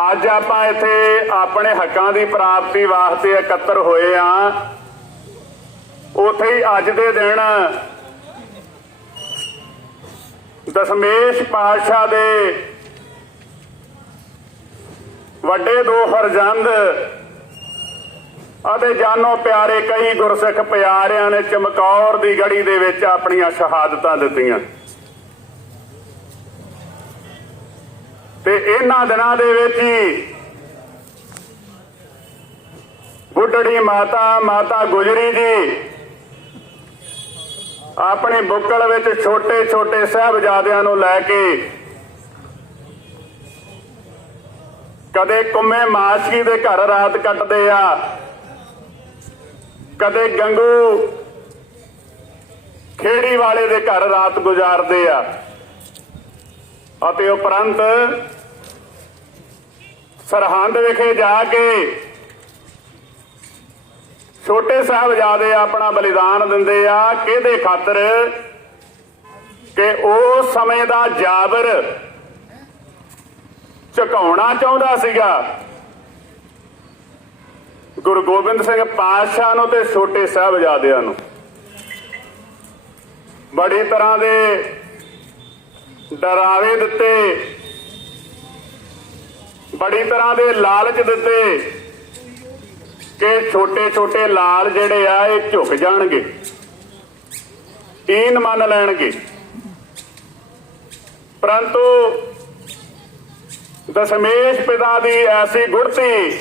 ਅੱਜ ਆਪਾਂ ਇੱਥੇ ਆਪਣੇ ਹੱਕਾਂ ਦੀ ਪ੍ਰਾਪਤੀ ਵਾਸਤੇ ਇਕੱਤਰ ਹੋਏ ਆ। ਉਥੇ ਹੀ ਅੱਜ ਦੇ ਦਿਨ ਦਸ਼ਮੇਸ਼ ਪਾਤਸ਼ਾਹ ਦੇ ਵੱਡੇ ਦੋ ਫਰਜ਼ੰਦ ਅਤੇ ਜਾਨੋ ਪਿਆਰੇ ਕਈ ਗੁਰਸਿੱਖ ਪਿਆਰਿਆਂ ਨੇ ਚਮਕੌਰ ਦੀ ਗੜੀ ਦੇ ਵਿੱਚ ਆਪਣੀਆਂ ਸ਼ਹਾਦਤਾਂ ਦਿੱਤੀਆਂ। ਤੇ ਇਹਨਾਂ ਦਿਨਾਂ ਦੇ ਵਿੱਚ ਹੀ ਬੁੱਢੜੀ ਮਾਤਾ ਮਾਤਾ ਗੁਜਰੀ ਜੀ ਆਪਣੇ ਬੁੱਕਲ ਵਿੱਚ ਛੋਟੇ ਛੋਟੇ ਸਹਿਬਜ਼ਾਦਿਆਂ ਨੂੰ ਲੈ ਕੇ ਕਦੇ ਕੁੰਮੇ ਮਾਸ਼ਕੀ ਦੇ ਘਰ ਰਾਤ ਕੱਟਦੇ ਆ, ਕਦੇ ਗੰਗੂ ਖੇੜੀ ਵਾਲੇ ਦੇ ਘਰ ਰਾਤ ਗੁਜ਼ਾਰਦੇ ਆ। ਅਤੇ ਉਪਰੰਤ ਸਰਹੰਦ ਵਿਖੇ ਜਾ ਕੇ ਛੋਟੇ ਸਾਹਿਬਜ਼ਾਦੇ ਆਪਣਾ ਬਲੀਦਾਨ ਦਿੰਦੇ ਆ, ਕਿਹਦੇ ਖਾਤਰ? ਕਿ ਉਸ ਸਮੇਂ ਦਾ ਜਾਬਰ ਝੁਕਾਉਣਾ ਚਾਹੁੰਦਾ ਸੀਗਾ। ਗੁਰੂ ਗੋਬਿੰਦ ਸਿੰਘ ਪਾਤਸ਼ਾਹ ਨੂੰ ਤੇ ਛੋਟੇ ਸਾਹਿਬਜ਼ਾਦਿਆਂ ਨੂੰ। ਬੜੀ ਤਰ੍ਹਾਂ ਦੇ ਡਰਾਵੇ ਦਿੱਤੇ। ਬੜੀ ਤਰ੍ਹਾਂ ਦੇ ਲਾਲਚ ਦਿੱਤੇ ਕਿ ਛੋਟੇ ਛੋਟੇ ਲਾਲ ਜਿਹੜੇ ਆ, ਇਹ ਝੁਕ ਜਾਣਗੇ। ਈਨ ਮੰਨ ਲੈਣਗੇ। ਪਰੰਤੂ ਦਸ਼ਮੇਸ਼ ਪਿਤਾ ਦੀ ਐਸੀ ਗੁੜਤੀ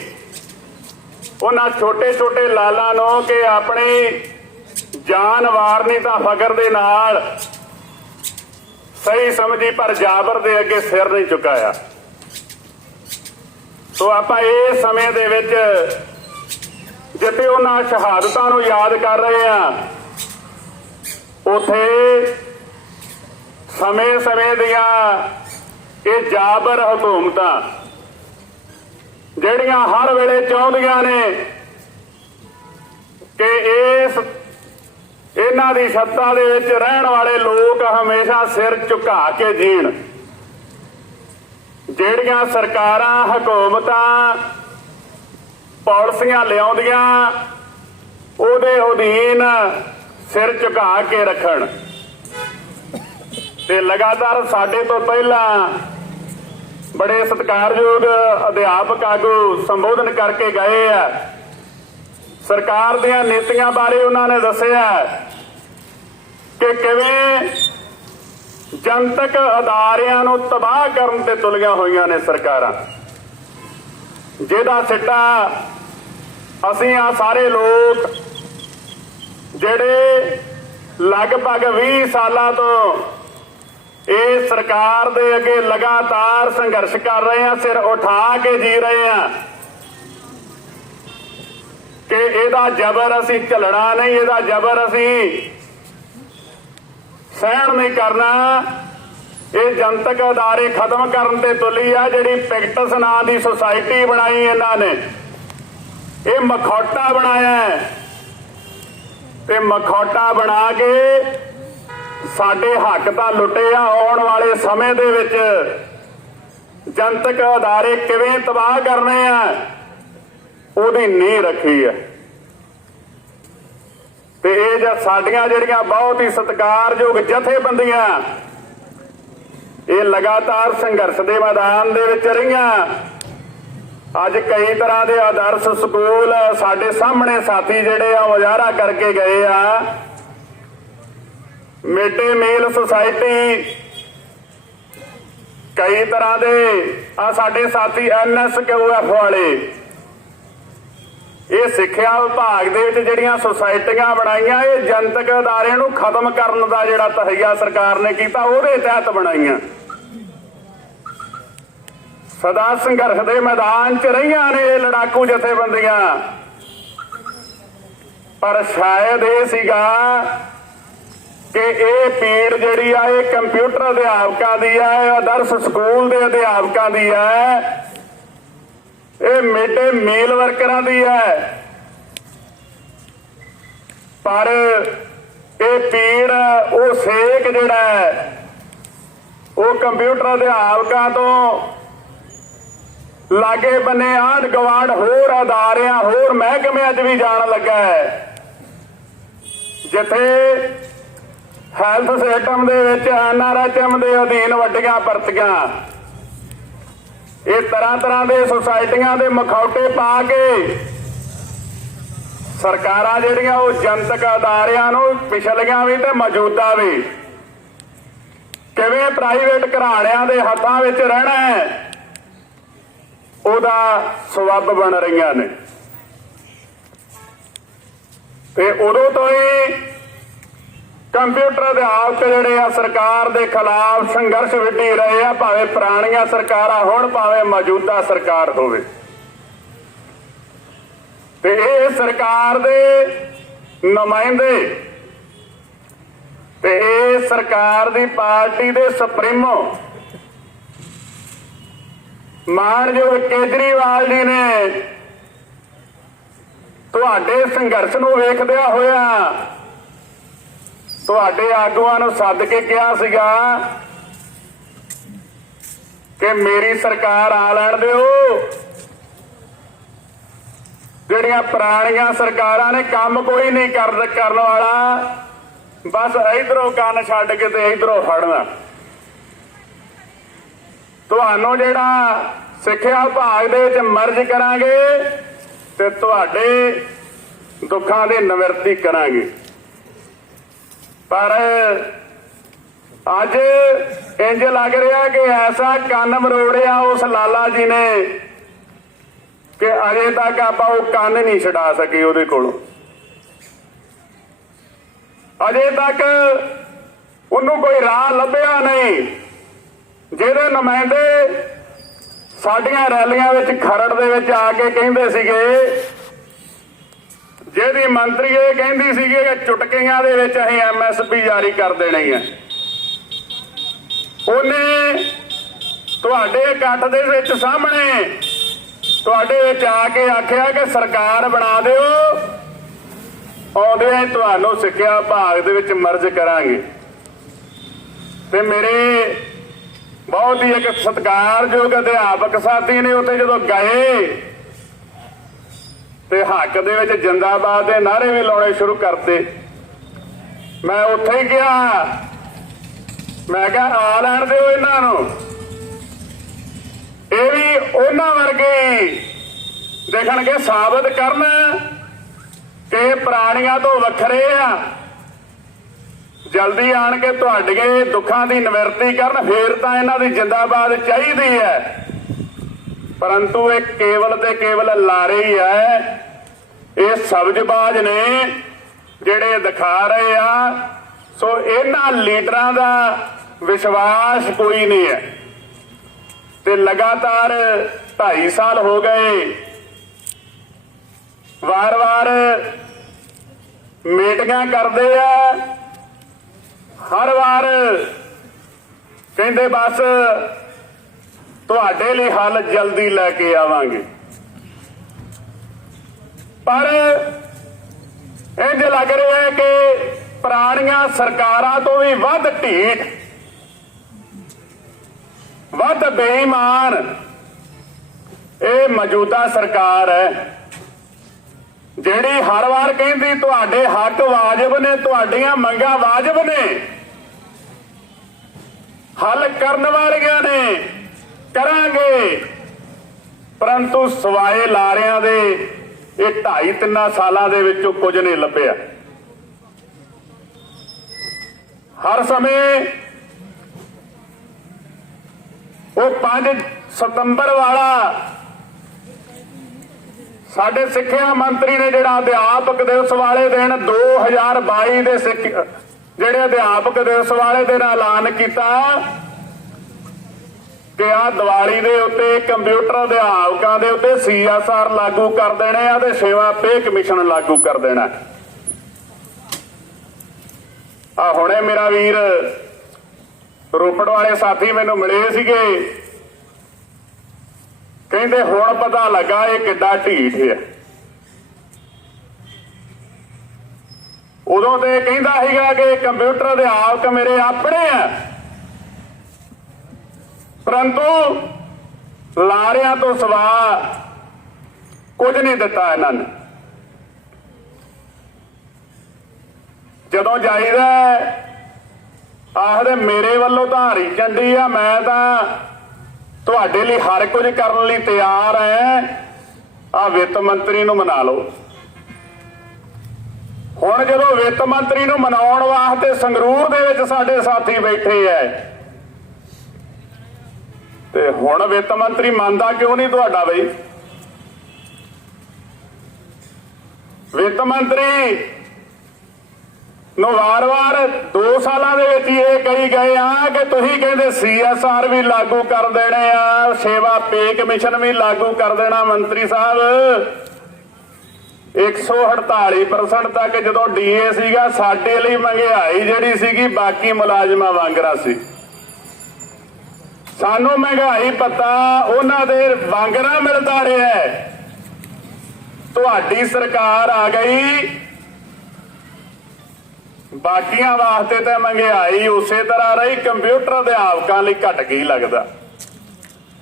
ਉਹਨਾਂ ਛੋਟੇ ਛੋਟੇ ਲਾਲਾਂ ਨੂੰ ਕਿ ਆਪਣੀ ਜਾਨ ਵਾਰਨੀ ਤਾਂ ਫਕਰ ਦੇ ਨਾਲ ਸਹੀ ਸਮਝੀ ਪਰ ਜਾਬਰ ਦੇ ਅੱਗੇ ਸਿਰ ਨਹੀਂ ਝੁਕਾਇਆ। ਸੋ ਆਪਾਂ ਇਸ ਸਮੇਂ ਦੇ ਵਿੱਚ ਜਿੱਥੇ ਉਹਨਾਂ ਸ਼ਹਾਦਤਾਂ ਨੂੰ ਯਾਦ ਕਰ ਰਹੇ ਆ ਉਥੇ ਸਮੇਂ-ਸਮੇਂ ਦੀਆਂ ਇਹ ਜਾਬਰ ਹਕੂਮਤਾਂ, ਜਿਹੜੀਆਂ ਹਰ ਵੇਲੇ ਚਾਹੁੰਦੀਆਂ ਨੇ ਕਿ ਇਸ, ਇਹਨਾਂ ਦੀ ਸੱਤਾ ਦੇ ਵਿੱਚ ਰਹਿਣ ਵਾਲੇ ਲੋਕ ਹਮੇਸ਼ਾ ਸਿਰ ਝੁਕਾ ਕੇ ਜੀਣ। ਜਿਹੜੀਆਂ ਸਰਕਾਰਾਂ, ਹਕੂਮਤਾਂ ਪਾਲਿਸੀਆਂ ਲਿਆਉਂਦੀਆਂ, ਉਹਦੇ ਅਧੀਨ ਸਿਰ ਝੁਕਾ ਕੇ ਰੱਖਣ। ਤੇ ਲਗਾਤਾਰ ਸਾਡੇ ਤੋਂ ਪਹਿਲਾਂ ਬੜੇ ਸਤਿਕਾਰਯੋਗ ਅਧਿਆਪਕ ਆਗੂ ਸੰਬੋਧਨ ਕਰਕੇ ਗਏ ਆ। ਸਰਕਾਰ ਦੀਆਂ ਨੀਤੀਆਂ ਬਾਰੇ ਉਹਨਾਂ ਨੇ ਦੱਸਿਆ ਕਿ ਕਿਵੇਂ ਜਨਤਕ ਅਦਾਰਿਆਂ ਨੂੰ ਤਬਾਹ ਕਰਨ ਤੇ ਤੁਲੀਆਂ ਹੋਈਆਂ ਨੇ ਸਰਕਾਰਾਂ। ਜਿਹਦਾ ਸਿੱਟਾ ਅਸੀਂ ਆ ਸਾਰੇ ਲੋਕ ਜਿਹੜੇ ਲਗਭਗ 20 ਸਾਲਾਂ ਤੋਂ ਇਹ ਸਰਕਾਰ ਦੇ ਅੱਗੇ ਲਗਾਤਾਰ ਸੰਘਰਸ਼ ਕਰ ਰਹੇ ਆ, ਸਿਰ ਉਠਾ ਕੇ ਜੀ ਰਹੇ ਆ ਕਿ ਇਹਦਾ ਜ਼ਬਰ ਅਸੀਂ ਝੱਲਣਾ ਨਹੀਂ, ਇਹਦਾ ਜ਼ਬਰ ਅਸੀਂ ਸਹਿਣ ਨਹੀਂ ਕਰਨਾ। ਇਹ ਜਨਤਕ ਅਦਾਰੇ ਖਤਮ ਕਰਨ ਤੇ ਤੁਲੀ ਆ, ਜਿਹੜੀ ਪਿਕਟਸ ਨਾਂ ਦੀ ਸੁਸਾਇਟੀ ਬਣਾਈ ਇਹਨਾਂ ਨੇ। ਇਹ ਮਖੌਟਾ ਬਣਾਇਆ ਤੇ ਮਖੌਟਾ ਬਣਾ ਕੇ ਸਾਡੇ ਹੱਕ ਤਾਂ ਲੁੱਟੇ ਆ ਆਉਣ ਵਾਲੇ ਸਮੇਂ ਦੇ ਵਿੱਚ। ਜਨਤਕ ਅਦਾਰੇ ਕਿਵੇਂ ਤਬਾਹ ਕਰਨੇ ਆ, ਉਹਦੀ ਨੀਂਹ ਰੱਖੀ ਆ। ਤੇ ਇਹ ਜਾਂ ਸਾਡੀਆਂ ਜਿਹੜੀਆਂ ਬਹੁਤ ਹੀ ਸਤਿਕਾਰਯੋਗ ਜਥੇਬੰਦੀਆਂ ਇਹ ਲਗਾਤਾਰ ਸੰਘਰਸ਼ ਦੇ ਮੈਦਾਨ ਦੇ ਵਿੱਚ ਰਹੀਆਂ, ਅੱਜ ਕਈ ਤਰ੍ਹਾਂ ਦੇ ਆਦਰਸ਼ ਸਕੂਲ ਸਾਡੇ ਸਾਹਮਣੇ ਸਾਥੀ ਜਿਹੜੇ ਆ ਮੁਜ਼ਾਹਰਾ ਕਰਕੇ ਗਏ ਆ। ਮਿਡੇ ਮੀਲ ਸੁਸਾਇਟੀ, ਕਈ ਤਰ੍ਹਾਂ ਦੇ ਆ ਸਾਡੇ ਸਾਥੀ ਐਨਐਸਕਿਊਐਫ ਵਾਲੇ ਇਹ ਸਿੱਖਿਆ ਵਿਭਾਗ ਦੇ ਵਿੱਚ ਜਿਹੜੀਆਂ ਸੁਸਾਇਟੀਆਂ ਬਣਾਈਆਂ, ਇਹ ਜਨਤਕ ਅਦਾਰੇ ਨੂੰ ਖਤਮ ਕਰਨ ਦਾ ਜਿਹੜਾ ਤਹਈਆ ਸਰਕਾਰ ਨੇ ਕੀਤਾ, ਉਹਦੇ ਤਹਿਤ ਬਣਾਈਆਂ। ਸਦਾ ਸੰਘਰਸ਼ ਦੇ ਮੈਦਾਨ 'ਚ ਰਹੀਆਂ ਨੇ ਇਹ ਲੜਾਕੂ ਜਥੇਬੰਦੀਆਂ। ਪਰ ਸ਼ਾਇਦ ਇਹ ਸੀਗਾ ਕਿ ਇਹ ਪੀੜ ਜਿਹੜੀ ਆ, ਇਹ ਕੰਪਿਊਟਰ ਅਧਿਆਪਕਾਂ ਦੀ ਆ, ਇਹ ਆਦਰਸ਼ ਸਕੂਲ ਦੇ ਅਧਿਆਪਕਾਂ ਦੀ ਆ ਇਹ ਮਿਡੇ ਮੀਲ ਵਰਕਰਾਂ ਦੀ ਹੈ। ਪਰ ਇਹ ਪੀੜ, ਉਹ ਸੇਕ ਜਿਹੜਾ ਹੈ, ਉਹ ਕੰਪਿਊਟਰ ਅਧਿਆਪਕਾਂ ਤੋਂ ਲਾਗੇ ਬੰਨੇ ਆਂਢ ਗਵਾਂਢ ਹੋਰ ਅਦਾਰਿਆਂ, ਹੋਰ ਮਹਿਕਮਿਆਂ 'ਚ ਵੀ ਜਾਣ ਲੱਗਾ ਹੈ। ਜਿੱਥੇ ਹੈਲਥ ਸਿਸਟਮ ਦੇ ਵਿੱਚ ਐਨਆਰਐਚਐਮ ਦੇ ਅਧੀਨ ਵੱਡੀਆਂ ਭਰਤੀਆਂ ਇਹ ਤਰ੍ਹਾਂ ਤਰ੍ਹਾਂ ਦੇ ਸੁਸਾਇਟੀਆਂ ਦੇ ਮਖੌਟੇ ਪਾ ਕੇ ਸਰਕਾਰਾਂ ਜਿਹੜੀਆਂ ਉਹ ਜਨਤਕ ਅਦਾਰਿਆਂ ਨੂੰ ਪਿਛਲੀਆਂ ਵੀ ਤੇ ਮੌਜੂਦਾ ਵੀ ਕਿਵੇਂ ਪ੍ਰਾਈਵੇਟ ਘਰਾਣਿਆਂ ਦੇ ਹੱਥਾਂ ਵਿੱਚ ਰਹਿਣਾ ਹੈ, ਉਹਦਾ ਸਬੱਬ ਬਣ ਰਹੀਆਂ ਨੇ। ਤੇ ਉਦੋਂ ਤੋਂ ਹੀ ਕੰਪਿਊਟਰ ਅਧਿਆਪਕ ਜਿਹੜੇ ਆ ਸਰਕਾਰ ਦੇ ਖਿਲਾਫ ਸੰਘਰਸ਼ ਵਿੱਢੀ ਰਹੇ ਆ, ਭਾਵੇਂ ਪੁਰਾਣੀਆਂ ਸਰਕਾਰਾਂ ਹੋਣ, ਭਾਵੇਂ ਮੌਜੂਦਾ ਸਰਕਾਰ ਹੋਵੇ। ਤੇ ਇਹ ਸਰਕਾਰ ਦੇ ਨੁਮਾਇੰਦੇ ਤੇ ਇਹ ਸਰਕਾਰ ਦੀ ਪਾਰਟੀ ਦੇ ਸੁਪਰੀਮੋ ਮਾਨਯੋਗ ਕੇਜਰੀਵਾਲ ਜੀ ਨੇ ਤੁਹਾਡੇ ਸੰਘਰਸ਼ ਨੂੰ ਵੇਖਦਿਆਂ ਹੋਇਆ ਤੁਹਾਡੇ ਆਗੂਆਂ ਨੂੰ ਸੱਦ ਕੇ ਕਿਹਾ ਸੀਗਾ ਕਿ ਮੇਰੀ ਸਰਕਾਰ ਆ ਲੈਣ ਦਿਓ। ਜਿਹੜੀਆਂ ਪੁਰਾਣੀਆਂ ਸਰਕਾਰਾਂ ਨੇ ਕੰਮ ਕੋਈ ਨਹੀਂ ਕਰ ਕਰਨ ਵਾਲਾ, ਬਸ ਇਧਰੋਂ ਕੰਨ ਛੱਡ ਕੇ ਤੇ ਇਧਰੋਂ ਫੜਨਾ। ਤੁਹਾਨੂੰ ਜਿਹੜਾ ਸਿੱਖਿਆ ਵਿਭਾਗ ਦੇ ਵਿੱਚ ਮਰਜ ਕਰਾਂਗੇ ਤੇ ਤੁਹਾਡੇ ਦੁੱਖਾਂ ਦੀ ਨਿਵਰਤੀ ਕਰਾਂਗੇ। ਪਰ ਅੱਜ ਇੰਜ ਲੱਗ ਰਿਹਾ ਕਿ ਐਸਾ ਕੰਨ ਮਰੋੜਿਆ ਉਸ ਲਾਲਾ ਜੀ ਨੇ ਕਿ ਅਜੇ ਤੱਕ ਆਪਾਂ ਉਹ ਕੰਨ ਨਹੀਂ ਛਡਾ ਸਕੇ ਉਹਦੇ ਕੋਲੋਂ। ਅਜੇ ਤੱਕ ਉਹਨੂੰ ਕੋਈ ਰਾਹ ਲੱਭਿਆ ਨਹੀਂ, ਜਿਹਦੇ ਨੁਮਾਇੰਦੇ ਸਾਡੀਆਂ ਰੈਲੀਆਂ ਵਿੱਚ ਖਰੜ ਦੇ ਵਿੱਚ ਆ ਕੇ ਕਹਿੰਦੇ ਸੀਗੇ ਜਿਹਦੀ ਮੰਤਰੀ ਇਹ ਕਹਿੰਦੀ ਸੀਗੀ ਕਿ ਚੁਟਕੀਆਂ ਦੇ ਵਿੱਚ ਅਸੀਂ ਐਮਐਸਪੀ ਜਾਰੀ ਕਰ ਦੇਣੀ ਹੈ ਉਹਨੇ ਤੁਹਾਡੇ ਇਕੱਠ ਦੇ ਵਿੱਚ ਸਾਹਮਣੇ ਤੁਹਾਡੇ ਵਿੱਚ ਆ ਕੇ ਆਖਿਆ ਕਿ ਸਰਕਾਰ ਬਣਾ ਦਿਓ ਆਉਂਦੇ ਤੁਹਾਨੂੰ ਸਿੱਖਿਆ ਵਿਭਾਗ ਦੇ ਵਿੱਚ ਮਰਜ ਕਰਾਂਗੇ। ਤੇ ਮੇਰੇ ਬਹੁਤ ਹੀ ਇੱਕ ਸਤਿਕਾਰਯੋਗ ਅਧਿਆਪਕ ਸਾਥੀ ਨੇ ਉੱਥੇ ਜਦੋਂ ਗਏ ਤੇ ਹੱਕ ਦੇ ਵਿੱਚ ਜਿੰਦਾਬਾਦ ਦੇ ਨਾਰੇ ਵੀ ਲਾਉਣੇ ਸ਼ੁਰੂ ਕਰਤੇ। ਮੈਂ ਉੱਥੇ ਹੀ ਗਿਆ। ਮੈਂ ਕਿਹਾ, ਆ ਲੈਣ ਦਿਓ ਇਹਨਾਂ ਨੂੰ। ਇਹ ਵੀ ਉਹਨਾਂ ਵਰਗੇ ਦੇਖਣਗੇ ਸਾਬਤ ਕਰਨ ਕਿ ਪ੍ਰਾਣੀਆਂ ਤੋਂ ਵੱਖਰੇ ਆ। ਜਲਦੀ ਆਣ ਕੇ ਤੁਹਾਡੇ ਦੁੱਖਾਂ ਦੀ ਨਿਵਰਤੀ ਕਰਨ, ਫੇਰ ਤਾਂ ਇਹਨਾਂ ਦੀ ਜਿੰਦਾਬਾਦ ਚਾਹੀਦੀ ਹੈ। ਪਰੰਤੂ ਇਹ ਕੇਵਲ ਤੇ ਕੇਵਲ ਲਾਰੇ ਹੀ ਹੈ। ਇਹ ਸਬਜ਼ਬਾਜ਼ ਨੇ ਜਿਹੜੇ ਦਿਖਾ ਰਹੇ ਆ, ਸੋ ਇਹਨਾਂ ਲੀਡਰਾਂ ਦਾ ਵਿਸ਼ਵਾਸ ਕੋਈ ਨਹੀਂ ਹੈ। ਤੇ ਲਗਾਤਾਰ 2.5 ਸਾਲ ਹੋ ਗਏ। ਵਾਰ-ਵਾਰ ਮੀਟਿੰਗਾਂ ਕਰਦੇ ਆ। ਹਰ ਵਾਰ ਕਹਿੰਦੇ ਬਸ ਤੁਹਾਡੇ ਲਈ ਹੱਲ ਜਲਦੀ ਲੈ ਕੇ ਆਵਾਂਗੇ। ਪਰ ਇੰਜ ਲੱਗ ਰਿਹਾ ਹੈ ਕਿ ਪੁਰਾਣੀਆਂ ਸਰਕਾਰਾਂ ਤੋਂ ਵੀ ਵੱਧ ਢੀਠ, ਵੱਧ ਬੇਈਮਾਨ ਇਹ ਮੌਜੂਦਾ ਸਰਕਾਰ ਹੈ, ਜਿਹੜੀ ਹਰ ਵਾਰ ਕਹਿੰਦੀ ਤੁਹਾਡੇ ਹੱਕ ਵਾਜਬ ਨੇ, ਤੁਹਾਡੀਆਂ ਮੰਗਾਂ ਵਾਜਬ ਨੇ, ਹੱਲ ਕਰਨ ਵਾਲੀਆਂ ਨੇ। ਕਰਾਂਗੇ। ਪਰੰਤੂ ਸਵਾਏ ਲਾਰਿਆਂ ਦੇ ਇਹ ਢਾਈ ਤਿੰਨਾਂ ਸਾਲਾਂ ਦੇ ਵਿੱਚੋਂ ਕੁਝ ਨਹੀਂ ਲੱਭਿਆ। ਹਰ ਸਮੇਂ ਉਹ 5 ਸਤੰਬਰ ਵਾਲਾ ਸਾਡੇ ਸਿੱਖਿਆ ਮੰਤਰੀ ਨੇ ਜਿਹੜਾ ਅਧਿਆਪਕ ਦਿਵਸ ਵਾਲੇ ਦਿਨ 2022 ਦੇ ਸਿੱਖ ਜਿਹੜੇ ਅਧਿਆਪਕ ਦਿਵਸ ਵਾਲੇ ਦਿਨ ਐਲਾਨ ਕੀਤਾ ਕਿ ਆ ਦੀਵਾਲੀ ਦੇ ਉੱਤੇ ਕੰਪਿਊਟਰ ਅਧਿਆਪਕਾਂ ਦੇ ਉੱਤੇ ਸੀਐਸਆਰ ਲਾਗੂ ਕਰ ਦੇਣੇ ਆ ਤੇ ਸੇਵਾ ਪੇ ਕਮਿਸ਼ਨ ਲਾਗੂ ਕਰ ਦੇਣਾ ਆ ਹੁਣੇ ਮੇਰਾ ਵੀਰ ਰੋਪੜ ਵਾਲੇ ਸਾਥੀ ਮੈਨੂੰ ਮਿਲੇ ਸੀਗੇ। ਕਹਿੰਦੇ ਹੁਣ ਪਤਾ ਲੱਗਾ ਇਹ ਕਿੱਡਾ ਢੀਠ ਹੈ। ਉਦੋਂ ਤੇ ਕਹਿੰਦਾ ਸੀਗਾ ਕਿ ਕੰਪਿਊਟਰ ਦੇ ਆਪ ਮੇਰੇ ਆਪਣੇ ਆ। ਪਰੰਤੂ ਲਾਰਿਆਂ ਤੋਂ ਸਵਾ ਕੁਝ ਨਹੀਂ ਦਿੱਤਾ ਇਹਨਾਂ ਨੇ। ਜਦੋਂ ਜਾਈਦਾ ਆਖਦੇ, ਮੇਰੇ ਵੱਲੋਂ ਤਾਂ ਹਰੀ ਚੰਡੀ ਆ, ਮੈਂ ਤਾਂ ਤੁਹਾਡੇ ਲਈ ਹਰ ਕੁਝ ਕਰਨ ਲਈ ਤਿਆਰ ਐ। ਆ ਵਿੱਤ ਮੰਤਰੀ ਨੂੰ ਮਨਾ ਲਓ। ਹੁਣ ਜਦੋਂ ਵਿੱਤ ਮੰਤਰੀ ਨੂੰ ਮਨਾਉਣ ਵਾਸਤੇ ਸੰਗਰੂਰ ਦੇ ਵਿੱਚ ਸਾਡੇ ਸਾਥੀ ਬੈਠੇ ਐ ਤੇ ਹੁਣ ਵਿੱਤ ਮੰਤਰੀ ਮੰਨਦਾ ਕਿਉਂ ਨਹੀਂ ਤੁਹਾਡਾ ਬਈ? ਵਿੱਤ ਮੰਤਰੀ ਨੂੰ ਵਾਰ-ਵਾਰ 2 ਸਾਲਾਂ ਦੇ ਵਿੱਚ ਇਹ ਕਹੀ ਗਏ ਆ ਕਿ ਤੁਸੀਂ ਕਹਿੰਦੇ ਸੀਐਸਆਰ ਵੀ ਲਾਗੂ ਕਰ ਦੇਣੇ ਆ, ਸੇਵਾ ਪੇ ਕਮਿਸ਼ਨ ਵੀ ਲਾਗੂ ਕਰ ਦੇਣਾ ਮੰਤਰੀ ਸਾਹਿਬ। 148% ਤੱਕ ਜਦੋਂ ਡੀਏ ਸੀਗਾ, ਸਾਡੇ ਲਈ ਮਹਿੰਗਾਈ ਜਿਹੜੀ ਸੀਗੀ, ਬਾਕੀ ਮੁਲਾਜ਼ਮਾਂ ਵਾਂਗਰਾ ਸੀ ਸਾਨੂੰ ਮਹਿੰਗਾਈ ਪਤਾ, ਉਹਨਾਂ ਦੇ ਵਾਂਗਰਾ ਮਿਲਦਾ ਰਿਹਾ ਤੁਹਾਡੀ ਸਰਕਾਰ ਆ ਗਈ। ਬਾਕੀਆਂ ਵਾਸਤੇ ਤਾਂ ਮਹਿੰਗਾਈ ਉਸੇ ਤਰ੍ਹਾਂ ਰਹੀ, ਕੰਪਿਊਟਰ ਅਧਿਆਪਕਾਂ ਲਈ ਘਟ ਗਈ ਲੱਗਦਾ।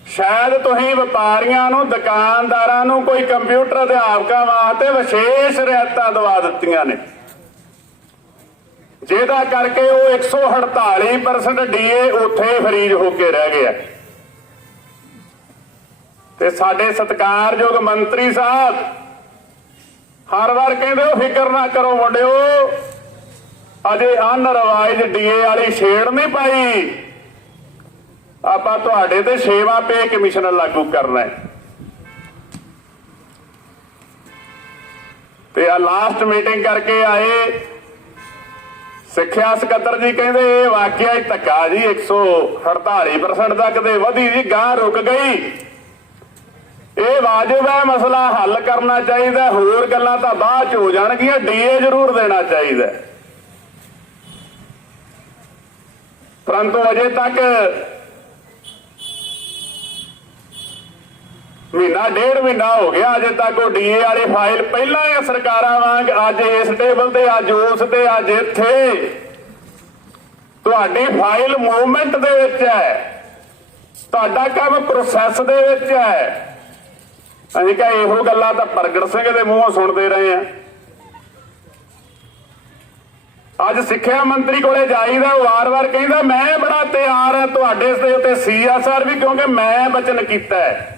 ਸ਼ਾਇਦ ਤੁਸੀਂ ਵਪਾਰੀਆਂ ਨੂੰ, ਦੁਕਾਨਦਾਰਾਂ ਨੂੰ ਕੋਈ ਕੰਪਿਊਟਰ ਅਧਿਆਪਕਾਂ ਵਾਸਤੇ ਵਿਸ਼ੇਸ਼ ਰਿਆਇਤਾਂ ਦਵਾ ਦਿੱਤੀਆਂ ਨੇ। ਜਿਹਦਾ ਕਰਕੇ ਉਹ 148% ਡੀਏ ਉੱਥੇ ਫਰੀਜ ਹੋ ਕੇ ਰਹਿ ਗਿਆ। ਤੇ ਸਾਡੇ ਸਤਿਕਾਰਯੋਗ ਮੰਤਰੀ ਸਾਹਿਬ, ਹਰ ਵਾਰ ਕਹਿੰਦੇ ਹੋ, ਫਿਕਰ ਨਾ ਕਰੋ ਮੁੰਡਿਓ, ਅਜੇ ਅਨਰਵਾਈਜ਼ ਡੀਏ ਵਾਲੀ ਛੇੜ ਨਹੀਂ ਪਾਈ। ਆਪਾਂ ਤੁਹਾਡੇ ਤੇ ਸੇਵਾ ਪੇ ਕਮਿਸ਼ਨ ਲਾਗੂ ਕਰਨਾ ਹੈ। ਤੇ ਆ ਲਾਸਟ ਮੀਟਿੰਗ ਕਰਕੇ ਆਏ। ਸਿੱਖਿਆ ਸਕੱਤਰ ਜੀ ਕਹਿੰਦੇ, ਇਹ ਵਾਕਿਆ ਹੀ ਧੱਕਾ ਜੀ 148% ਤੱਕ ਤੇ ਵਧੀ ਜੀ, ਗਾਂ ਰੁਕ ਗਈ। ਇਹ ਵਾਜਬ ਹੈ, ਮਸਲਾ ਹੱਲ ਕਰਨਾ ਚਾਹੀਦਾ ਹੋਰ ਗੱਲਾਂ ਤਾਂ ਬਾਅਦ ਚ ਹੋ ਜਾਣਗੀਆਂ, ਡੀਏ ਜ਼ਰੂਰ ਦੇਣਾ ਚਾਹੀਦਾ ਪਰੰਤੂ ਅਜੇ ਤੱਕ ਮਹੀਨਾ, ਡੇਢ ਮਹੀਨਾ ਹੋ ਗਿਆ ਅਜੇ ਤੱਕ ਉਹ ਡੀਏ ਵਾਲੀ ਫਾਈਲ ਪਹਿਲਾਂ ਹੀ ਸਰਕਾਰਾਂ ਵਾਂਗ ਅੱਜ ਇਸ ਟੇਬਲ ਤੇ, ਅੱਜ ਉਸ ਤੇ, ਅੱਜ ਇੱਥੇ। ਤੁਹਾਡੀ ਫਾਈਲ ਮੂਵਮੈਂਟ ਦੇ ਵਿੱਚ ਹੈ। ਤੁਹਾਡਾ ਕੰਮ ਪ੍ਰੋਸੈਸ ਦੇ ਵਿੱਚ ਹੈ। ਅਸੀਂ ਕਹਾਂ ਇਹੋ ਗੱਲਾਂ ਤਾਂ ਪ੍ਰਗਟ ਸਿੰਘ ਦੇ ਮੂੰਹੋਂ ਸੁਣਦੇ ਰਹੇ ਆ ਅੱਜ ਸਿੱਖਿਆ ਮੰਤਰੀ ਕੋਲੇ ਜਾਈਦਾ ਵਾਰ-ਵਾਰ ਕਹਿੰਦਾ, ਮੈਂ ਬੜਾ ਤਿਆਰ ਆ ਤੁਹਾਡੇ ਦੇ ਉੱਤੇ ਸੀਐਸਆਰ ਵੀ, ਕਿਉਂਕਿ ਮੈਂ ਬਚਨ ਕੀਤਾ ਹੈ।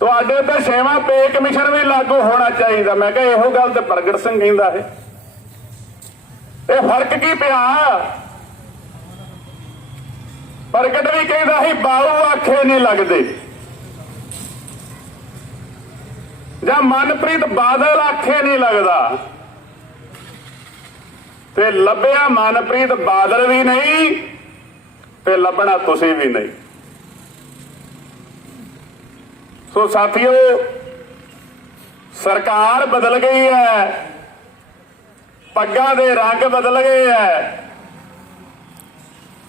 ਤੁਹਾਡੇ ਤੇ ਸੇਵਾ ਪੇ ਕਮਿਸ਼ਨ ਵੀ ਲਾਗੂ ਹੋਣਾ ਚਾਹੀਦਾ। ਮੈਂ ਕਿਹਾ ਇਹੋ ਗੱਲ ਤੇ ਪ੍ਰਗਟ ਸਿੰਘ ਕਹਿੰਦਾ ਹੈ। ਇਹ ਫ਼ਰਕ ਕੀ ਪਿਆ? ਪ੍ਰਗਟ ਵੀ ਕਹਿੰਦਾ ਸੀ ਬਾਉ ਆਖੇ ਨਹੀਂ ਲੱਗਦੇ। ਜਾਂ ਮਨਪ੍ਰੀਤ ਬਾਦਲ ਆਖੇ ਨਹੀਂ ਲੱਗਦਾ। ਤੇ ਲੱਭਿਆ ਮਨਪ੍ਰੀਤ ਬਾਦਲ ਵੀ ਨਹੀਂ, ਤੇ ਲੱਭਣਾ ਤੁਸੀਂ ਵੀ ਨਹੀਂ। ਸੋ ਸਾਥੀਓ, ਸਰਕਾਰ ਬਦਲ ਗਈ ਹੈ। ਪੱਗਾਂ ਦੇ ਰੰਗ ਬਦਲ ਗਏ ਹੈ।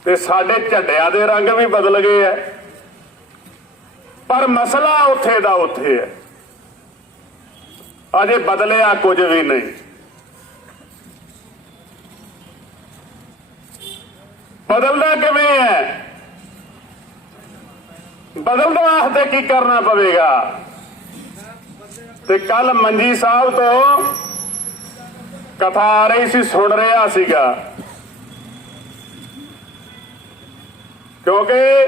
ਤੇ ਸਾਡੇ ਝੰਡਿਆਂ ਦੇ ਰੰਗ ਵੀ ਬਦਲ ਗਏ ਹੈ। ਪਰ ਮਸਲਾ ਉੱਥੇ ਦਾ ਉੱਥੇ ਹੈ। ਅਜੇ ਬਦਲਿਆ ਕੁਝ ਵੀ ਨਹੀਂ। ਬਦਲਦਾ ਕਿਵੇਂ ਹੈ? ਬਦਲਣ ਵਾਸਤੇ ਕੀ ਕਰਨਾ ਪਵੇਗਾ। ਤੇ ਕੱਲ ਮੰਜੀ ਸਾਹਿਬ ਤੋਂ ਕਥਾ ਆ ਰਹੀ ਸੀ, ਸੁਣ ਰਿਹਾ ਸੀਗਾ। ਕਿਉਂਕਿ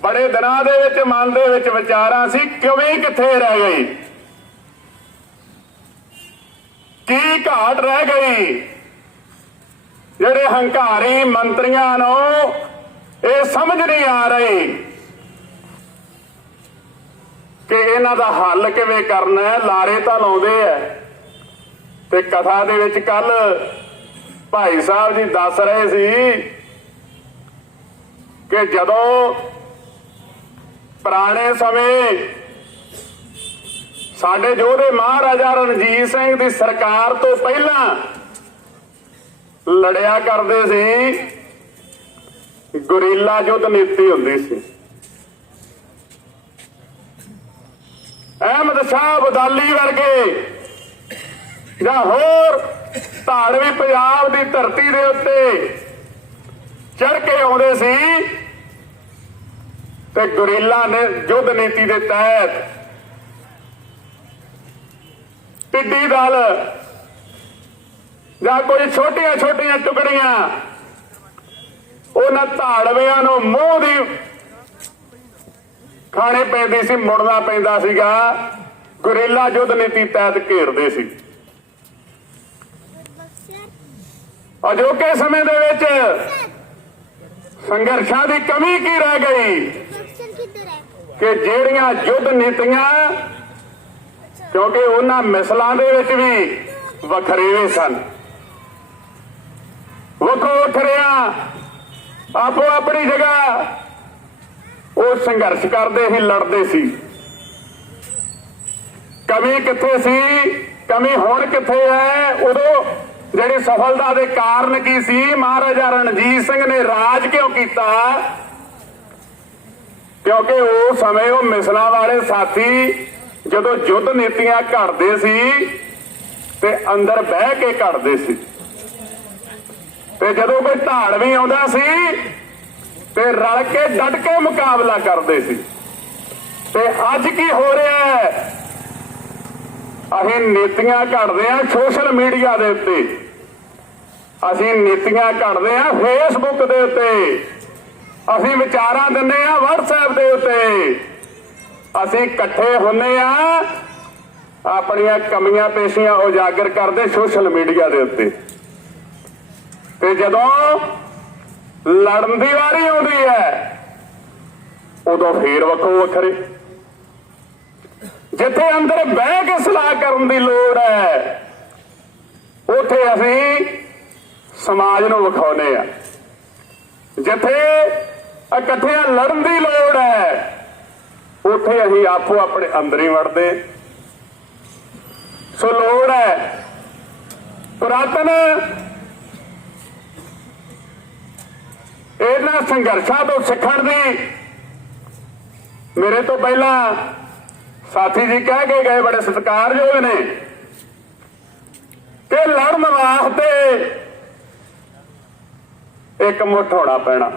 ਬੜੇ ਦਿਨਾਂ ਦੇ ਵਿੱਚ, ਮਨ ਦੇ ਵਿੱਚ ਵਿਚਾਰਾਂ ਸੀ ਕਿਵੇਂ ਕਿੱਥੇ ਰਹਿ ਗਈ? ਕੀ ਘਾਟ ਰਹਿ ਗਈ? ਜਿਹੜੇ ਹੰਕਾਰੀ ਮੰਤਰੀਆਂ ਨੂੰ ਇਹ ਸਮਝ ਨਹੀਂ ਆ ਰਹੀ। ਕਿ ਇਹਨਾਂ ਦਾ ਹੱਲ ਕਿਵੇਂ ਕਰਨਾ ਹੈ? ਲਾਰੇ ਤਾਂ ਲਾਉਂਦੇ ਐ ਤੇ ਕਥਾ ਦੇ ਵਿੱਚ ਕੱਲ ਭਾਈ ਸਾਹਿਬ ਜੀ ਦੱਸ ਰਹੇ ਸੀ ਕਿ ਜਦੋਂ ਪੁਰਾਣੇ ਸਮੇਂ ਸਾਡੇ ਯੋਧੇ ਮਹਾਰਾਜਾ ਰਣਜੀਤ ਸਿੰਘ ਦੀ ਸਰਕਾਰ ਤੋਂ ਪਹਿਲਾਂ ਲੜਿਆ ਕਰਦੇ ਸੀ, ਗੁਰੀਲਾ ਯੁੱਧ ਨੀਤੀ ਹੁੰਦੀ ਸੀ। ਅਹਿਮਦ ਸ਼ਾਹ ਅਦਾਲੀ ਵਰਗੇ। ਜਾਂ ਹੋਰ ਧਾੜਵੀ ਪੰਜਾਬ ਦੀ ਧਰਤੀ ਦੇ ਉੱਤੇ ਚੜ ਕੇ ਆਉਂਦੇ ਸੀ ਤੇ ਗੁਰੀਲਾ ਨੇ ਯੁੱਧ ਨੀਤੀ ਦੇ ਤਹਿਤ ਟਿੱਡੀ ਦਲ ਜਾਂ ਕੋਈ ਛੋਟੀਆਂ ਛੋਟੀਆਂ ਟੁਕੜੀਆਂ ਉਹਨਾਂ ਧਾੜਵਿਆਂ ਨੂੰ ਮੂੰਹ ਦੀ ਖਾਣੇ ਪੈਂਦੀ ਸੀ, ਮੁੜਨਾ ਪੈਂਦਾ ਸੀਗਾ। ਗੁਰੀਲਾ ਯੁੱਧ ਨੀਤੀ ਤਹਿਤ ਘੇਰਦੇ ਸੀ। ਅਜੋਕੇ ਸਮੇਂ ਦੇ ਵਿੱਚ ਸੰਘਰਸ਼ਾਂ ਦੀ ਕਮੀ ਕੀ ਰਹਿ ਗਈ? ਕਿ ਜਿਹੜੀਆਂ ਯੁੱਧ ਨੀਤੀਆਂ, ਕਿਉਂਕਿ ਉਹਨਾਂ ਮਿਸਲਾਂ ਦੇ ਵਿੱਚ ਵੀ ਵੱਖਰੇਵੇਂ ਸਨ। ਵੱਖੋ ਵੱਖਰਿਆਂ ਆਪੋ ਆਪਣੀ ਜਗ੍ਹਾ ਉਹ ਸੰਘਰਸ਼ ਕਰਦੇ ਹੀ ਲੜਦੇ ਸੀ। ਕਮੀ ਕਿੱਥੇ ਸੀ? ਕਮੀ ਹੁਣ ਕਿੱਥੇ ਹੈ? ਉਦੋਂ ਜਿਹੜੀ ਸਫਲਤਾ ਦੇ ਕਾਰਨ ਕੀ ਸੀ? ਮਹਾਰਾਜਾ ਰਣਜੀਤ ਸਿੰਘ ਨੇ ਰਾਜ ਕਿਉਂ ਕੀਤਾ? ਕਿਉਂਕਿ ਉਹ ਸਮੇਂ ਉਹ ਮਿਸਲਾਂ ਵਾਲੇ ਸਾਥੀ ਜਦੋਂ ਯੁੱਧ ਨੀਤੀਆਂ ਘੜਦੇ ਸੀ ਤੇ ਅੰਦਰ ਬਹਿ ਕੇ ਘੜਦੇ ਸੀ। ਤੇ ਜਦੋਂ ਕੋਈ ਧਾੜਵੀ ਆਉਂਦਾ ਸੀ ਤੇ ਰਲ ਕੇ ਡਟ ਕੇ ਮੁਕਾਬਲਾ ਕਰਦੇ ਸੀ। ਤੇ ਅੱਜ ਕੀ ਹੋ ਰਿਹਾ ਹੈ? ਅਸੀਂ ਨੀਤੀਆਂ ਘੜਦੇ ਆ ਸੋਸ਼ਲ ਮੀਡੀਆ ਦੇ ਉੱਤੇ। ਅਸੀਂ ਨੀਤੀਆਂ ਘੜਦੇ ਆ ਫੇਸਬੁੱਕ ਦੇ ਉੱਤੇ। ਅਸੀਂ ਵਿਚਾਰਾਂ ਦਿੰਦੇ ਆ WhatsApp ਦੇ ਉੱਤੇ। ਅਸੀਂ ਇਕੱਠੇ ਹੁੰਨੇ ਆ ਆਪਣੀਆਂ ਕਮੀਆਂ ਪੇਸ਼ੀਆਂ ਉਜਾਗਰ ਕਰਦੇ ਸੋਸ਼ਲ ਮੀਡੀਆ ਦੇ ਉੱਤੇ। ਤੇ ਜਦੋਂ ਲੜਨ ਦੀ ਵਾਰੀ ਆਉਂਦੀ ਹੈ। ਉਦੋਂ ਫੇਰ ਵੱਖੋ ਵੱਖਰੇ। ਜਿੱਥੇ ਅੰਦਰ ਬਹਿ ਕੇ ਸਲਾਹ ਕਰਨ ਦੀ ਲੋੜ ਹੈ, ਉੱਥੇ ਅਸੀਂ ਸਮਾਜ ਨੂੰ ਵਿਖਾਉਨੇ ਆ ਜਿੱਥੇ ਇਕੱਠਿਆਂ ਲੜਨ ਦੀ ਲੋੜ ਹੈ, ਉੱਥੇ ਅਸੀਂ ਆਪੋ ਆਪਣੇ ਅੰਦਰ ਹੀ ਵੜਦੇ ਸੋ ਲੋੜ ਹੈ, ਪੁਰਾਤਨ ਇਹਨਾਂ ਸੰਘਰਸ਼ਾਂ ਤੋਂ ਸਿੱਖਣ ਦੀ ਮੇਰੇ ਤੋਂ ਪਹਿਲਾਂ ਸਾਥੀ ਜੀ ਕਹਿ ਕੇ ਗਏ ਬੜੇ ਸਤਿਕਾਰਯੋਗ ਨੇ ਕਿ ਲੜਨ ਵਾਸਤੇ ਇੱਕ ਮੁੱਠ ਹੋਣਾ ਪੈਣਾ।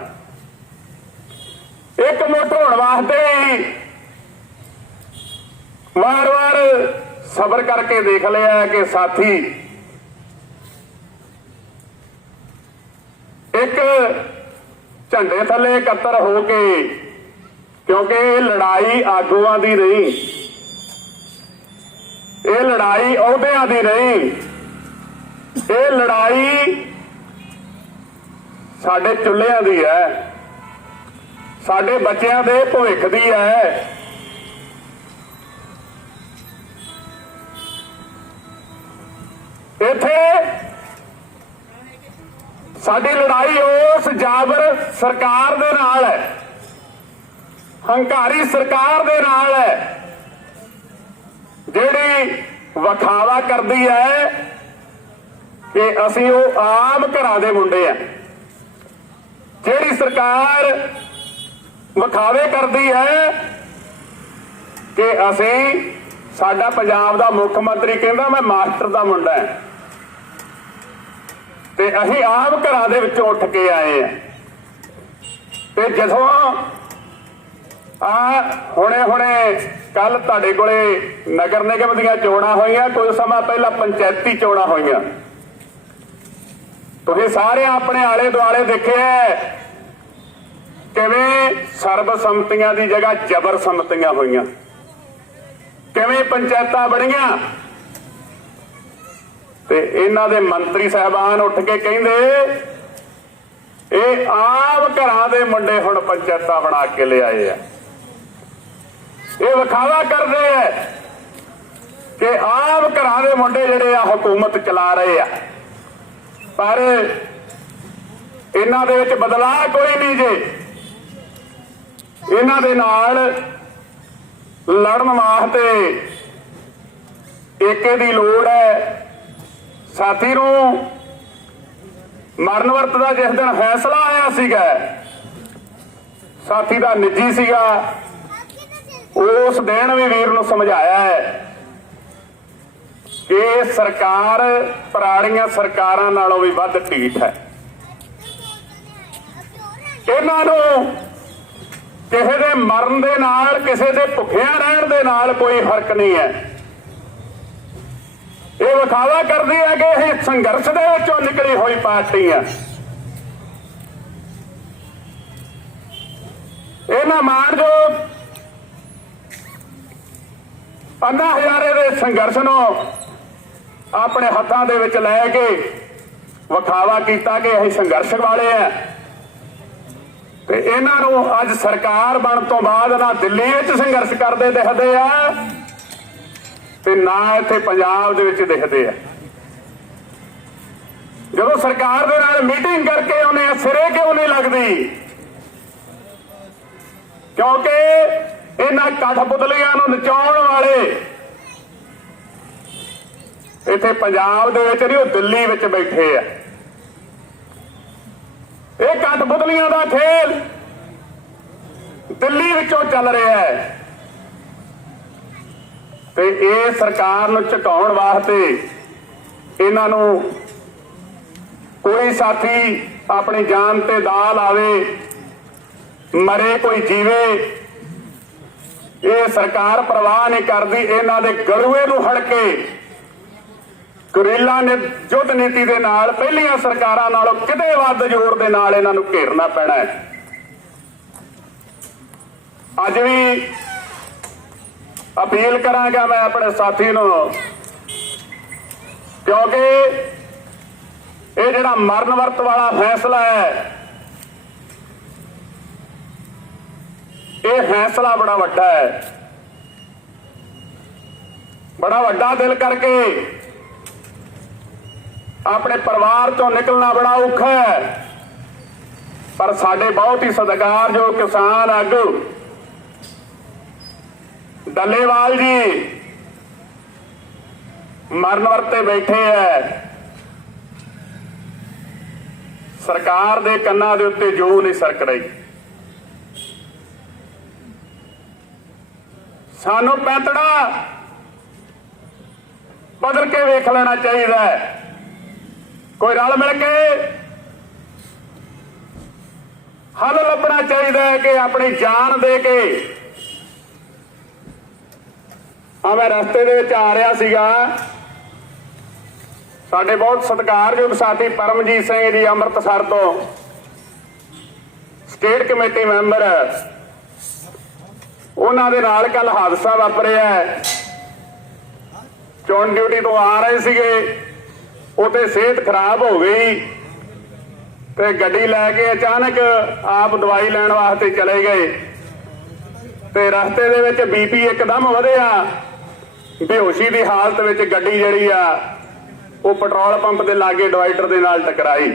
ਇੱਕ ਮੁੱਠ ਹੋਣ ਵਾਸਤੇ ਵਾਰ-ਵਾਰ ਸਬਰ ਕਰਕੇ ਦੇਖ ਲਿਆ ਕਿ ਸਾਥੀ, ਇੱਕ ਝੰਡੇ ਥੱਲੇ ਇਕੱਤਰ ਹੋ ਕੇ, ਕਿਉਂਕਿ ਇਹ ਲੜਾਈ ਆਗੂਆਂ ਦੀ ਨਹੀਂ। ਇਹ ਲੜਾਈ ਅਹੁਦਿਆਂ ਦੀ ਨਹੀਂ। ਇਹ ਲੜਾਈ ਸਾਡੇ ਚੁੱਲ੍ਹਿਆਂ ਦੀ ਹੈ। ਸਾਡੇ ਬੱਚਿਆਂ ਦੇ ਭਵਿੱਖ ਦੀ ਹੈ। ਇੱਥੇ ਸਾਡੀ ਲੜਾਈ ਉਸ ਜਾਬਰ ਸਰਕਾਰ ਦੇ ਨਾਲ ਹੈ। ਹੰਕਾਰੀ ਸਰਕਾਰ ਦੇ ਨਾਲ ਹੈ। ਜਿਹੜੀ ਵਖਾਵਾ ਕਰਦੀ ਹੈ ਕਿ ਅਸੀਂ ਉਹ ਆਮ ਘਰਾਂ ਦੇ ਮੁੰਡੇ ਆ ਜਿਹੜੀ ਸਰਕਾਰ ਵਿਖਾਵੇ ਕਰਦੀ ਹੈ ਕਿ ਅਸੀਂ ਸਾਡਾ ਪੰਜਾਬ ਦਾ ਮੁੱਖ ਮੰਤਰੀ ਕਹਿੰਦਾ ਮੈਂ ਮਾਸਟਰ ਦਾ ਮੁੰਡਾ ਹਾਂ। ਤੇ ਅਸੀਂ ਆਪ ਘਰਾਂ ਦੇ ਵਿੱਚੋਂ ਉੱਠ ਕੇ ਆਏ ਆ ਤੇ ਜਦੋਂ ਆ ਹੁਣੇ ਹੁਣੇ ਕੱਲ ਤੁਹਾਡੇ ਕੋਲੇ ਨਗਰ ਨਿਗਮ ਦੀਆਂ ਚੋਣਾਂ ਹੋਈਆਂ, ਕੁਝ ਸਮਾਂ ਪਹਿਲਾਂ ਪੰਚਾਇਤੀ ਚੋਣਾਂ ਹੋਈਆਂ। ਤੁਸੀਂ ਸਾਰੇ ਆਪਣੇ ਆਲੇ ਦੁਆਲੇ ਦੇਖਿਆ ਕਿਵੇਂ ਸਰਬਸੰਮਤੀਆਂ ਦੀ ਜਗ੍ਹਾ ਜ਼ਬਰ ਸੰਮਤੀਆਂ ਹੋਈਆਂ। ਕਿਵੇਂ ਪੰਚਾਇਤਾਂ ਬਣੀਆਂ ਤੇ ਇਹਨਾਂ ਦੇ ਮੰਤਰੀ ਸਾਹਿਬਾਨ ਉੱਠ ਕੇ ਕਹਿੰਦੇ, ਇਹ ਆਪ ਘਰਾਂ ਦੇ ਮੁੰਡੇ ਹੁਣ ਪੰਚਾਇਤਾਂ ਬਣਾ ਕੇ ਲਿਆਏ ਆ। ਇਹ ਵਿਖਾਵਾ ਕਰਦੇ ਆ ਕਿ ਆਪ ਘਰਾਂ ਦੇ ਮੁੰਡੇ ਜਿਹੜੇ ਆ ਹਕੂਮਤ ਚਲਾ ਰਹੇ ਆ। ਪਰ ਇਹਨਾਂ ਦੇ ਵਿੱਚ ਬਦਲਾਅ ਕੋਈ ਨਹੀਂ ਜੇ। ਇਹਨਾਂ ਦੇ ਨਾਲ ਲੜਨ ਵਾਸਤੇ ਏਕੇ ਦੀ ਲੋੜ ਹੈ। ਸਾਥੀ ਨੂੰ ਮਰਨ ਵਰਤ ਦਾ ਜਿਸ ਦਿਨ ਫੈਸਲਾ ਆਇਆ ਸੀਗਾ, ਸਾਥੀ ਦਾ ਨਿੱਜੀ ਸੀਗਾ, ਉਸ ਦਿਨ ਵੀ ਵੀਰ ਨੂੰ ਸਮਝਾਇਆ ਹੈ ਕਿ ਸਰਕਾਰ ਪੁਰਾਣੀਆਂ ਸਰਕਾਰਾਂ ਨਾਲੋਂ ਵੀ ਵੱਧ ਢੀਠ ਹੈ। ਇਹਨਾਂ ਨੂੰ ਕਿਸੇ ਦੇ ਮਰਨ ਦੇ ਨਾਲ, ਕਿਸੇ ਦੇ ਭੁੱਖਿਆਂ ਰਹਿਣ ਦੇ ਨਾਲ ਕੋਈ ਫ਼ਰਕ ਨਹੀਂ ਹੈ। ਇਹ ਵਿਖਾਵਾ ਕਰਦੀ ਹੈ ਕਿ ਇਹ ਸੰਘਰਸ਼ ਦੇ ਵਿੱਚੋਂ ਨਿਕਲੀ ਹੋਈ ਪਾਰਟੀ ਹੈ। ਇਹਨਾਂ ਮਾਨਯੋਗ ਅੰਨਾ ਹਜ਼ਾਰੇ ਦੇ ਸੰਘਰਸ਼ ਨੂੰ ਆਪਣੇ ਹੱਥਾਂ ਦੇ ਵਿੱਚ ਲੈ ਕੇ ਵਿਖਾਵਾ ਕੀਤਾ ਕਿ ਇਹ ਸੰਘਰਸ਼ ਵਾਲੇ ਆ ਤੇ ਇਹਨਾਂ ਨੂੰ ਅੱਜ ਸਰਕਾਰ ਬਣ ਤੋਂ ਬਾਅਦ ਨਾ ਦਿੱਲੀ ਵਿੱਚ ਸੰਘਰਸ਼ ਕਰਦੇ ਦਿਖਦੇ ਆ ਤੇ ਨਾ ਇੱਥੇ ਪੰਜਾਬ ਦੇ ਵਿੱਚ ਦਿਖਦੇ ਆ। ਜਦੋਂ ਸਰਕਾਰ ਦੇ ਨਾਲ ਮੀਟਿੰਗ ਕਰਕੇ ਉਹਨੇ ਸਿਰੇ ਕਿਉਂ ਨਹੀਂ ਲੱਗਦੀ? ਕਿਉਂਕਿ ਇਹਨਾਂ ਕਠਪੁਤਲੀਆਂ ਨੂੰ ਨਚਾਉਣ ਵਾਲੇ ਇੱਥੇ ਪੰਜਾਬ ਦੇ ਵਿੱਚ ਨਹੀਂ, ਉਹ ਦਿੱਲੀ ਵਿੱਚ ਬੈਠੇ ਆ। ਇਹ ਕਠਪੁਤਲੀਆਂ ਦਾ ਖੇਲ ਦਿੱਲੀ ਵਿੱਚੋਂ ਚੱਲ ਰਿਹਾ ਹੈ। ਤੇ ਇਹ ਸਰਕਾਰ ਨੂੰ ਝੁਕਾਉਣ ਵਾਸਤੇ ਇਹਨਾਂ ਨੂੰ ਕੋਈ ਸਾਥੀ ਆਪਣੀ ਜਾਨ ਤੇ ਦਾ ਲਾਵੇ, ਮਰੇ ਕੋਈ ਜੀਵੇ, ਇਹ ਸਰਕਾਰ ਪ੍ਰਵਾਹ ਨਹੀਂ ਕਰਦੀ, ਇਹਨਾਂ ਦੇ ਗਲੂਏ ਨੂੰ ਹੜ ਕੇ ਗੁਰੀਲਾ ਨੇ ਜੁੱਧ ਨੀਤੀ ਦੇ ਨਾਲ ਪਹਿਲੀਆਂ ਸਰਕਾਰਾਂ ਨਾਲੋਂ ਕਿਤੇ ਵੱਧ ਜ਼ੋਰ ਦੇ ਨਾਲ ਇਹਨਾਂ ਨੂੰ ਘੇਰਨਾ ਪੈਣਾ ਹੈ। ਅੱਜ ਵੀ ਅਪੀਲ ਕਰਾਂਗਾ ਮੈਂ ਆਪਣੇ ਸਾਥੀ ਨੂੰ, ਕਿਉਂਕਿ ਇਹ ਜਿਹੜਾ ਮਰਨ ਵਰਤ ਵਾਲਾ ਫੈਸਲਾ ਹੈ, ਇਹ ਫੈਸਲਾ ਬੜਾ ਵੱਡਾ ਹੈ। ਬੜਾ ਵੱਡਾ ਦਿਲ ਕਰਕੇ ਆਪਣੇ ਪਰਿਵਾਰ ਤੋਂ ਨਿਕਲਣਾ ਬੜਾ ਔਖਾ ਹੈ। ਪਰ ਸਾਡੇ ਬਹੁਤ ਹੀ ਸਤਿਕਾਰਯੋਗ ਕਿਸਾਨ ਆਗੂ ਡੱਲੇਵਾਲ ਜੀ, ਮਰਨ ਵਰਤੇ ਬੈਠੇ ਐ। ਸਰਕਾਰ ਦੇ ਕੰਨਾਂ ਦੇ ਉੱਤੇ ਜੋ ਨਹੀਂ ਸਰਕ ਰਹੀ। ਸਾਨੂੰ ਪੈਂਤੜਾ ਬਦਲ ਕੇ ਵੇਖ ਲੈਣਾ ਚਾਹੀਦਾ ਕੋਈ ਰਲ ਮਿਲ ਕੇ ਹੱਲ ਲੱਭਣਾ ਚਾਹੀਦਾ ਹੈ ਕਿ ਆਪਣੀ ਜਾਨ ਦੇ ਕੇ ਆ ਮੈਂ ਰਸਤੇ ਦੇ ਵਿੱਚ ਆ ਰਿਹਾ ਸੀਗਾ। ਸਾਡੇ ਬਹੁਤ ਸਤਿਕਾਰਯੋਗ ਸਾਥੀ ਪਰਮਜੀਤ ਸਿੰਘ ਜੀ ਅੰਮ੍ਰਿਤਸਰ ਤੋਂ। ਸਟੇਟ ਕਮੇਟੀ ਮੈਂਬਰ ਉਹਨਾਂ ਦੇ ਨਾਲ ਕੱਲ ਹਾਦਸਾ ਵਾਪਰਿਆ ਹੈ। ਚੋਣ ਡਿਊਟੀ ਤੋਂ ਆ ਰਹੇ ਸੀਗੇ। ਉਹਤੇ ਸਿਹਤ ਖਰਾਬ ਹੋ ਗਈ। ਤੇ ਗੱਡੀ ਲੈ ਕੇ ਅਚਾਨਕ ਆਪ ਦਵਾਈ ਲੈਣ ਵਾਸਤੇ ਚਲੇ ਗਏ। ਤੇ ਰਸਤੇ ਦੇ ਵਿੱਚ ਬੀਪੀ ਇੱਕਦਮ ਵਧਿਆ। ਬੇਹੋਸ਼ੀ ਦੀ ਹਾਲਤ ਵਿੱਚ ਗੱਡੀ ਜਿਹੜੀ ਆ, ਉਹ ਪੈਟਰੋਲ ਪੰਪ ਦੇ ਲਾਗੇ ਡਿਵਾਈਡਰ ਦੇ ਨਾਲ ਟਕਰਾਈ।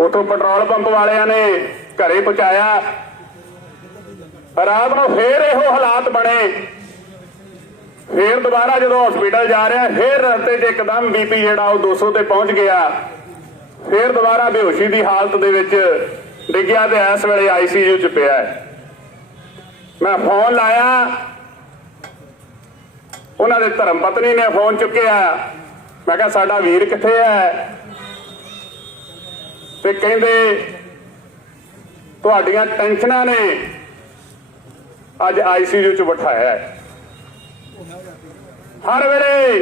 ਉਥੋਂ ਪੈਟਰੋਲ ਪੰਪ ਵਾਲਿਆਂ ਨੇ ਘਰੇ ਪਹੁੰਚਾਇਆ। ਰਾਤ ਨੂੰ ਫੇਰ ਇਹੋ ਹਾਲਾਤ ਬਣੇ। ਫੇਰ ਦੁਬਾਰਾ ਜਦੋਂ ਹਸਪੀਟਲ ਜਾ ਰਿਹਾ, ਫੇਰ ਰਸਤੇ 'ਚ ਇੱਕਦਮ ਬੀਪੀ ਜਿਹੜਾ ਉਹ 200 ਤੇ ਪਹੁੰਚ ਗਿਆ। ਫੇਰ ਦੁਬਾਰਾ ਬੇਹੋਸ਼ੀ ਦੀ ਹਾਲਤ ਦੇ ਵਿੱਚ ਡਿੱਗਿਆ ਤੇ ਇਸ ਵੇਲੇ ਆਈਸੀਯੂ 'ਚ ਪਿਆ ਹੈ। ਮੈਂ ਫੋਨ ਲਾਇਆ। ਉਹਨਾਂ ਦੇ ਧਰਮ ਪਤਨੀ ਨੇ ਫੋਨ ਚੁੱਕਿਆ। ਮੈਂ ਕਿਹਾ, ਸਾਡਾ ਵੀਰ ਕਿੱਥੇ ਹੈ? ਤੇ ਕਹਿੰਦੇ, ਤੁਹਾਡੀਆਂ ਟੈਨਸ਼ਨਾਂ ਨੇ ਅੱਜ ਆਈਸੀਯੂ 'ਚ ਬਿਠਾਇਆ ਹੈ। ਹਰ ਵੇਲੇ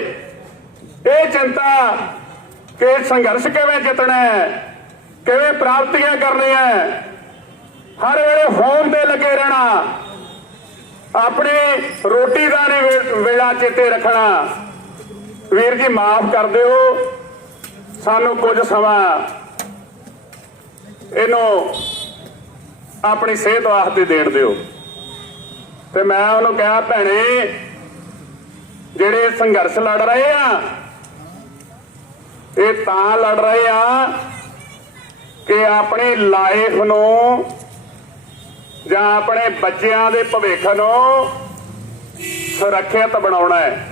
ਇਹ ਚਿੰਤਾ ਕਿ ਸੰਘਰਸ਼ ਕਿਵੇਂ ਜਿੱਤਣਾ ਹੈ, ਕਿਵੇਂ ਪ੍ਰਾਪਤੀਆਂ ਕਰਨੀਆਂ ਹਰ ਵੇਲੇ ਫੋਨ ਤੇ ਲੱਗੇ ਰਹਿਣਾ। ਆਪਣੀ ਰੋਟੀ ਦਾ ਨਹੀਂ ਵੇਲਾ ਚੇਤੇ ਰੱਖਣਾ। ਵੀਰ ਜੀ, ਮਾਫ ਕਰ ਦਿਓ। ਸਾਨੂੰ ਕੁਝ ਸਮਾਂ ਇਹਨੂੰ ਆਪਣੀ ਸਿਹਤ ਵਾਸਤੇ ਦੇਣ ਦਿਓ। ਤੇ ਮੈਂ ਉਹਨੂੰ ਕਿਹਾ, ਭੈਣੇ, ਜਿਹੜੇ ਸੰਘਰਸ਼ ਲੜ ਰਹੇ ਆ, ਇਹ ਤਾਂ ਲੜ ਰਹੇ ਆ ਕਿ ਆਪਣੀ ਲਾਈਫ ਨੂੰ ਜਾਂ ਆਪਣੇ ਬੱਚਿਆਂ ਦੇ ਭਵਿੱਖ ਨੂੰ ਸੁਰੱਖਿਅਤ ਬਣਾਉਣਾ ਹੈ।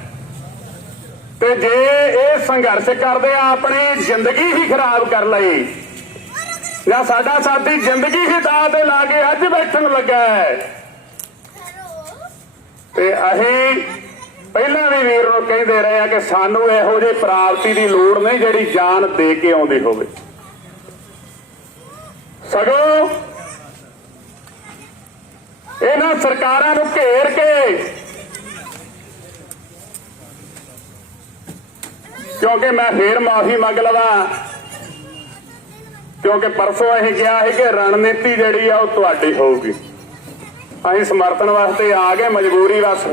ਤੇ ਜੇ ਇਹ ਸੰਘਰਸ਼ ਕਰਦੇ ਆ, ਆਪਣੀ ਜ਼ਿੰਦਗੀ ਹੀ ਖਰਾਬ ਕਰ ਲਈ, ਜਾਂ ਸਾਡਾ ਸਾਡੀ ਜ਼ਿੰਦਗੀ ਹੀ ਦਾਅ ਤੇ ਲਾ ਕੇ ਅੱਜ ਬੈਠਣ ਲੱਗਾ ਹੈ। ਤੇ ਅਸੀਂ ਪਹਿਲਾਂ ਵੀ ਵੀਰ ਨੂੰ ਕਹਿੰਦੇ ਰਹੇ ਆ ਕਿ ਸਾਨੂੰ ਇਹੋ ਜਿਹੀ ਪ੍ਰਾਪਤੀ ਦੀ ਲੋੜ ਨਹੀਂ ਜਿਹੜੀ ਜਾਨ ਦੇ ਕੇ ਆਉਂਦੀ ਹੋਵੇ। ਸਗੋਂ ਇਹਨਾਂ ਸਰਕਾਰਾਂ ਨੂੰ ਘੇਰ ਕੇ। ਕਿਉਂਕਿ ਮੈਂ ਫੇਰ ਮਾਫੀ ਮੰਗ ਲਵਾਂ। ਕਿਉਂਕਿ ਪਰਸੋਂ ਇਹ ਕਿਹਾ ਸੀ ਕਿ ਰਣਨੀਤੀ ਜਿਹੜੀ ਆ ਉਹ ਤੁਹਾਡੀ ਹੋਊਗੀ। ਅਸੀਂ ਸਮਰਥਨ ਵਾਸਤੇ ਆ ਗਏ, ਮਜਬੂਰੀ ਵਾਸਤੇ।